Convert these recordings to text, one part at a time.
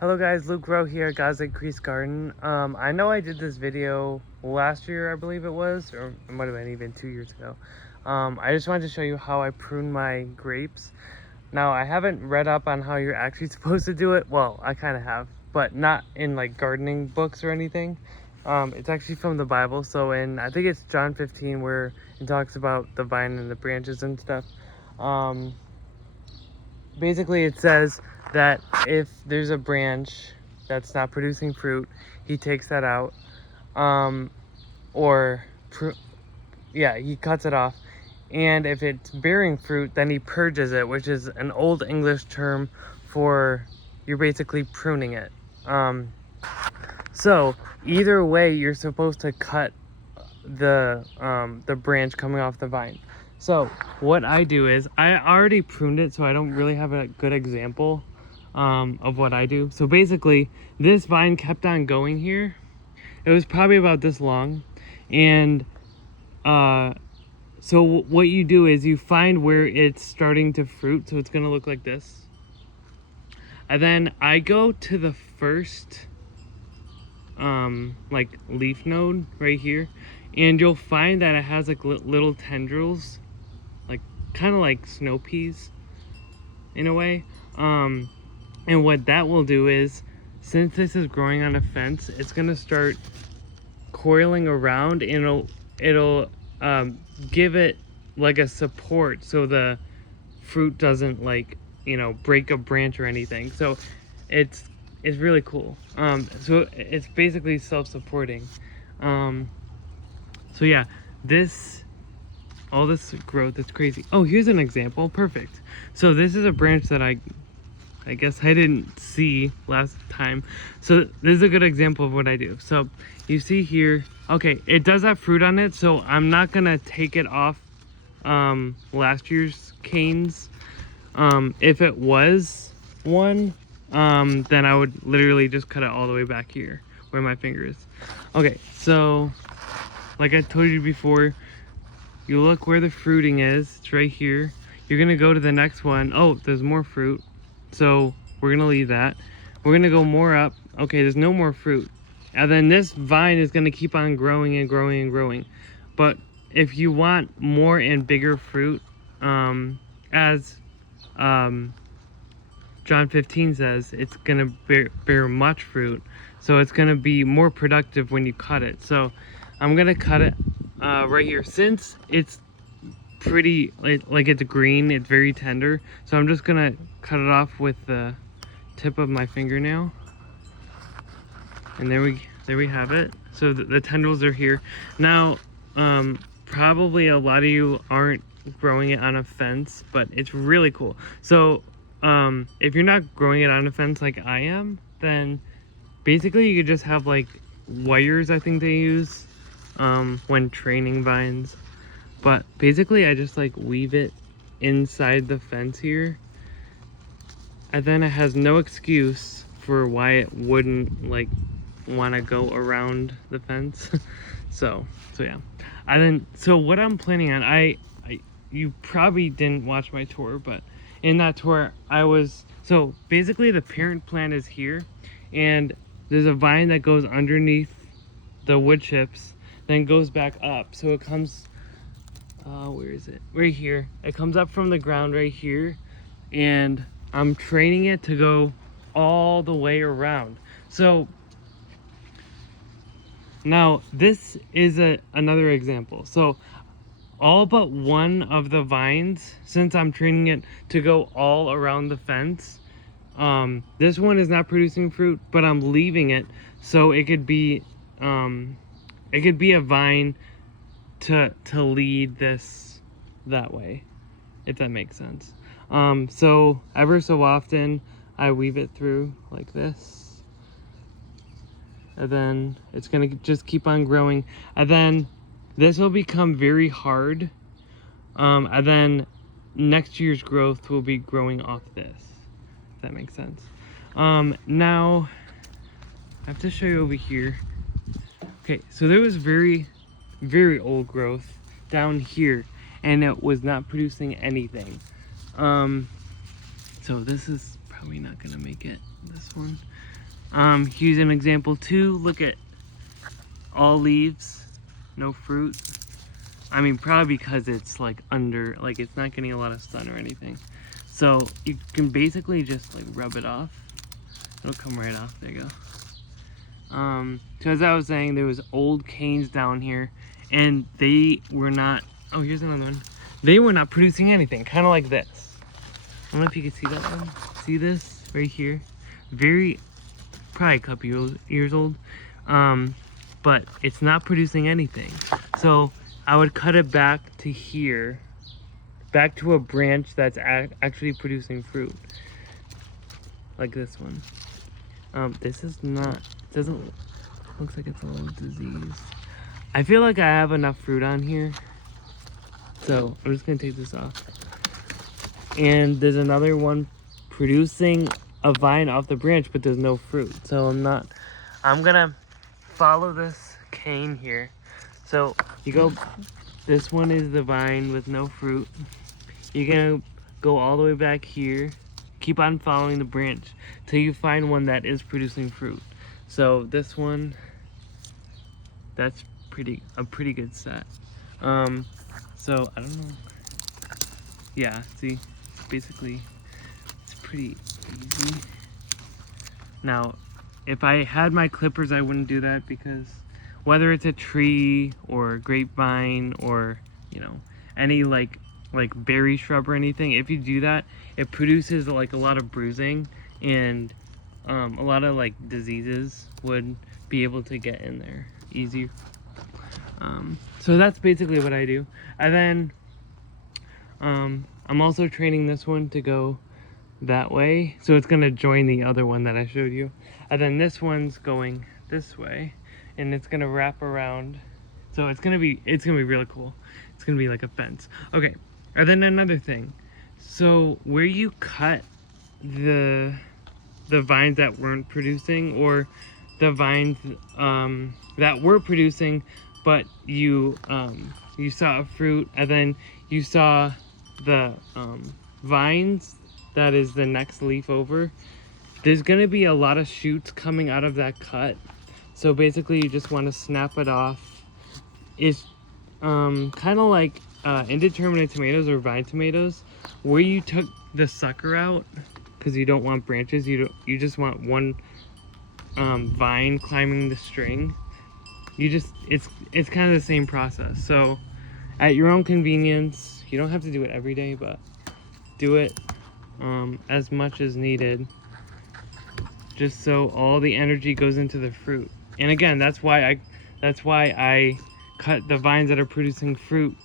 Hello guys, Rowe here at God's Increased Garden. I know I did this video last year, I believe it was, or it might have been even 2 years ago. I just wanted to show you how I prune my grapes. Now, I haven't read up on how you're actually supposed to do it. Well, I kind of have, but not in like gardening books or anything. It's actually from the Bible. So I think it's John 15 where it talks about the vine and the branches and stuff. Basically it says that if there's a branch that's not producing fruit, he takes that out, he cuts it off. And if it's bearing fruit, then he purges it, which is an old English term for you're basically pruning it. So either way, you're supposed to cut the branch coming off the vine. So what I do is I already pruned it, so I don't really have a good example of what I do. So basically, this vine kept on going here. It was probably about this long, and so what you do is you find where it's starting to fruit, so it's gonna look like this. And then I go to the first like leaf node right here, and you'll find that it has like little tendrils, like kind of like snow peas in a way. And what that will do is, since this is growing on a fence, it's gonna start coiling around, and it'll give it like a support so the fruit doesn't like, you know, break a branch or anything. So it's really cool. So it's basically self-supporting. So yeah, all this growth is crazy. Oh, here's an example. Perfect. So this is a branch that I guess I didn't see last time. So this is a good example of what I do. So you see here, okay, it does have fruit on it, so I'm not gonna take it off last year's canes. If it was one, then I would literally just cut it all the way back here where my finger is. Okay, so like I told you before, you look where the fruiting is. It's right here. You're gonna go to the next one. Oh, there's more fruit, so we're gonna leave that. We're gonna go more up. Okay, there's no more fruit. And then this vine is gonna keep on growing and growing and growing. But if you want more and bigger fruit, as John 15 says, it's gonna bear much fruit, so it's gonna be more productive when you cut it. So I'm gonna cut it right here. Since it's pretty like it's green, it's very tender, so I'm just gonna cut it off with the tip of my fingernail, and there we have it. So the tendrils are here now. Probably a lot of you aren't growing it on a fence, but it's really cool. So if you're not growing it on a fence like I am, then basically you could just have like wires, I think they use when training vines. But basically I just like weave it inside the fence here, and then it has no excuse for why it wouldn't like want to go around the fence. so yeah. And then so what I'm planning on, you probably didn't watch my tour, but in that tour so basically the parent plant is here, and there's a vine that goes underneath the wood chips, then goes back up. So it comes, where is it? Right here. It comes up from the ground right here, and I'm training it to go all the way around. So now this is another example. So all but one of the vines, since I'm training it to go all around the fence, this one is not producing fruit, but I'm leaving it so it could be a vine to lead this that way, if that makes sense. So ever so often I weave it through like this, and then it's gonna just keep on growing, and then this will become very hard, and then next year's growth will be growing off this, if that makes sense. Now I have to show you over here. Okay, so there was very old growth down here, and it was not producing anything. So this is probably not gonna make it, this one. Here's an example too. Look at all leaves, no fruit. I mean, probably because it's like under, like it's not getting a lot of sun or anything. So you can basically just like rub it off. It'll come right off. There you go. So as I was saying, there was old canes down here, and they were not. Oh, here's another one. They were not producing anything. Kind of like this. I don't know if you can see that one. See this right here? Very, probably a couple years old. But it's not producing anything. So I would cut it back to here, back to a branch that's actually producing fruit, like this one. This is not, doesn't, looks like it's a little diseased. I feel like I have enough fruit on here, so I'm just gonna take this off. And there's another one producing a vine off the branch, but there's no fruit. So I'm gonna follow this cane here. So you go, this one is the vine with no fruit. You're gonna go all the way back here, keep on following the branch till you find one that is producing fruit. So this one, that's a pretty good set. So I don't know. Yeah, see, basically it's pretty easy. Now, if I had my clippers, I wouldn't do that, because whether it's a tree or a grapevine or, you know, any like berry shrub or anything, if you do that, it produces like a lot of bruising, and a lot of like diseases would be able to get in there easier. So that's basically what I do. And then I'm also training this one to go that way, so it's gonna join the other one that I showed you. And then this one's going this way, and it's gonna wrap around. So it's gonna be really cool. It's gonna be like a fence. Okay, and then another thing. So where you cut the vines that weren't producing, or the vines that were producing, but you saw a fruit, and then you saw the vines that is the next leaf over, there's gonna be a lot of shoots coming out of that cut. So basically you just want to snap it off. It's kind of like indeterminate tomatoes or vine tomatoes, where you took the sucker out because you don't want branches. You just want one vine climbing the string. It's kind of the same process. So at your own convenience, you don't have to do it every day, but do it as much as needed, just so all the energy goes into the fruit. And again, that's why I cut the vines that are producing fruit.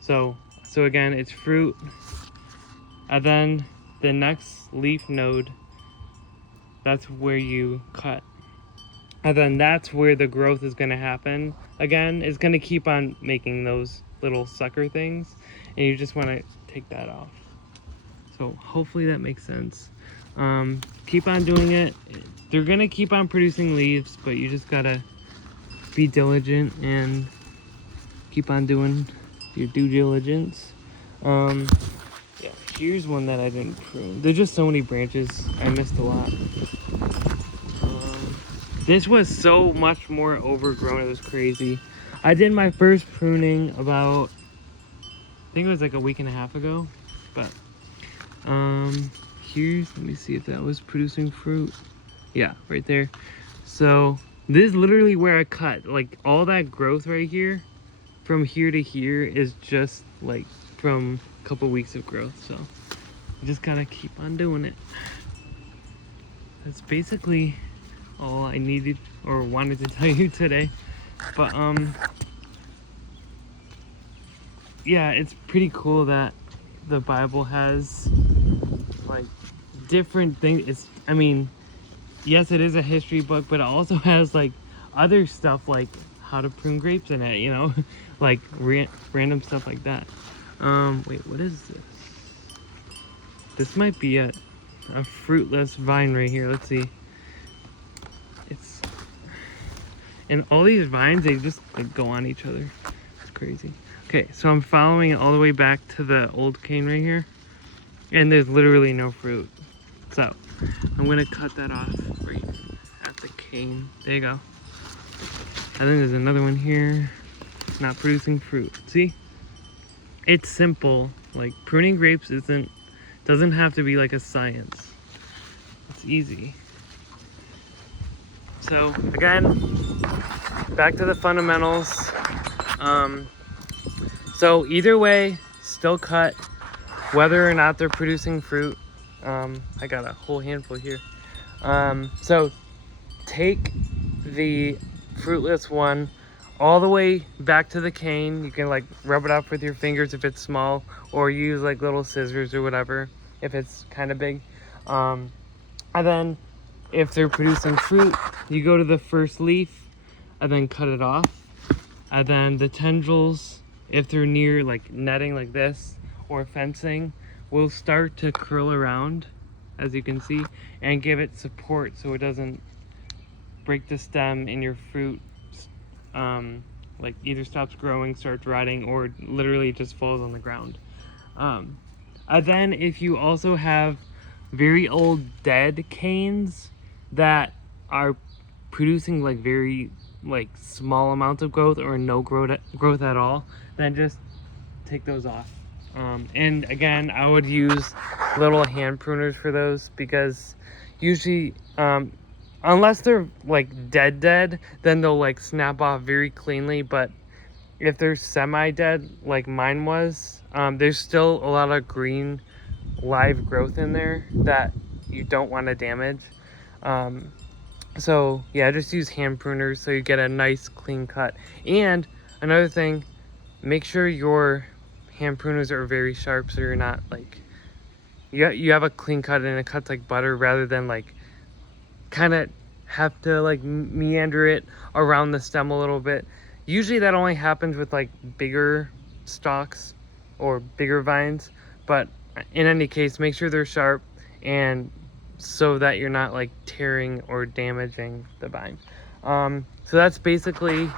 So again, it's fruit, and then the next leaf node, that's where you cut, and then that's where the growth is going to happen. Again, it's going to keep on making those little sucker things, and you just want to take that off. So hopefully that makes sense. Keep on doing it. They're going to keep on producing leaves, but you just got to be diligent and keep on doing your due diligence. Yeah, here's one that I didn't prune. There's just so many branches. I missed a lot. This was so much more overgrown. It was crazy. I did my first pruning about, I think it was like a week and a half ago. But here's, let me see if that was producing fruit. Yeah, right there. So this is literally where I cut. Like all that growth right here, from here to here, is just like from a couple weeks of growth. So you just gotta keep on doing it. That's basically all I needed or wanted to tell you today. But yeah, it's pretty cool that the Bible has like different things. I mean, yes, it is a history book, but it also has like other stuff like how to prune grapes in it, you know, like random stuff like that. Wait, what is this? This might be a fruitless vine right here. Let's see. And all these vines, they just like go on each other. It's crazy. Okay, so I'm following it all the way back to the old cane right here, and there's literally no fruit. So I'm gonna cut that off right at the cane. There you go. I think there's another one here. Not producing fruit. See? It's simple. Like pruning grapes doesn't have to be like a science. It's easy. So again, back to the fundamentals. So either way, still cut, whether or not they're producing fruit. I got a whole handful here. So take the fruitless one all the way back to the cane. You can like rub it up with your fingers if it's small, or use like little scissors or whatever if it's kind of big. And then if they're producing fruit, you go to the first leaf and then cut it off. And then the tendrils, if they're near like netting like this or fencing, will start to curl around, as you can see, and give it support so it doesn't break the stem and your fruit like either stops growing, starts rotting, or literally just falls on the ground. And then if you also have very old dead canes that are producing like very like small amounts of growth or no growth at all, then just take those off. And again, I would use little hand pruners for those, because usually unless they're like dead, then they'll like snap off very cleanly. But if they're semi-dead like mine was, there's still a lot of green live growth in there that you don't want to damage. So yeah, just use hand pruners so you get a nice clean cut. And another thing, make sure your hand pruners are very sharp so you're not like, you have a clean cut and it cuts like butter, rather than like kind of have to like meander it around the stem a little bit. Usually that only happens with like bigger stalks or bigger vines, but in any case, make sure they're sharp, and so that you're not like tearing or damaging the vine. So that's basically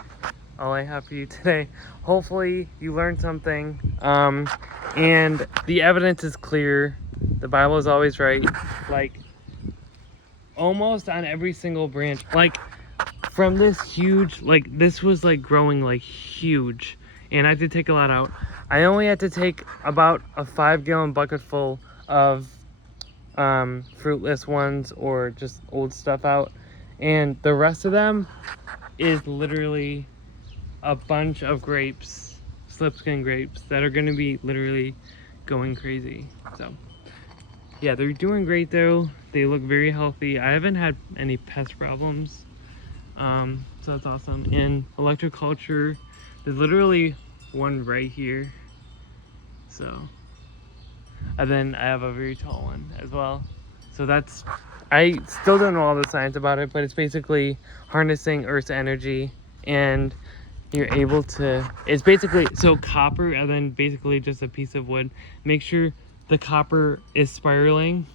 all I have for you today. Hopefully you learned something, and the evidence is clear. The Bible is always right. Like almost on every single branch, like from this huge, like this was like growing like huge, and I had to take a lot out. I only had to take about a 5-gallon bucket full of fruitless ones or just old stuff out, and the rest of them is literally a bunch of grapes, slipskin grapes, that are going to be literally going crazy. So yeah, they're doing great though. They look very healthy. I haven't had any pest problems, so that's awesome. In electroculture, there's literally one right here. So, and then I have a very tall one as well. So that's, I still don't know all the science about it, but it's basically harnessing Earth's energy, and you're able to, it's basically, so copper and then basically just a piece of wood. Make sure the copper is spiraling,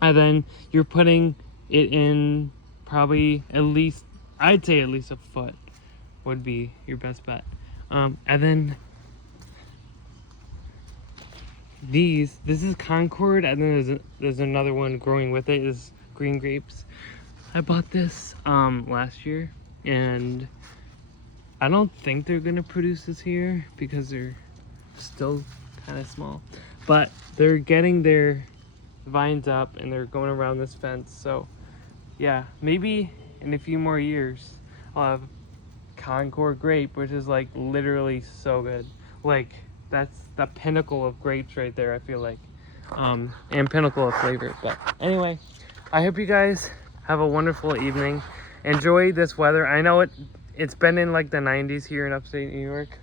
and then you're putting it in probably at least, I'd say at least a foot would be your best bet. And then this is Concord, and then there's another one growing with it, is green grapes. I bought this last year, and I don't think they're gonna produce this here because they're still kind of small, but they're getting their vines up and they're going around this fence. So yeah, maybe in a few more years I'll have Concord grape, which is like literally so good. Like that's the pinnacle of grapes right there, I feel like, and pinnacle of flavor. But anyway, I hope you guys have a wonderful evening. Enjoy this weather. I know it's been in like the 90s here in upstate New York,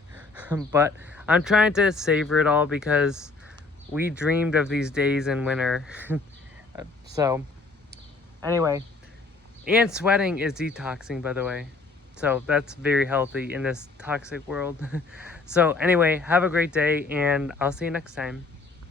but I'm trying to savor it all because we dreamed of these days in winter. So anyway, and sweating is detoxing, by the way. So that's very healthy in this toxic world. So anyway, have a great day, and I'll see you next time.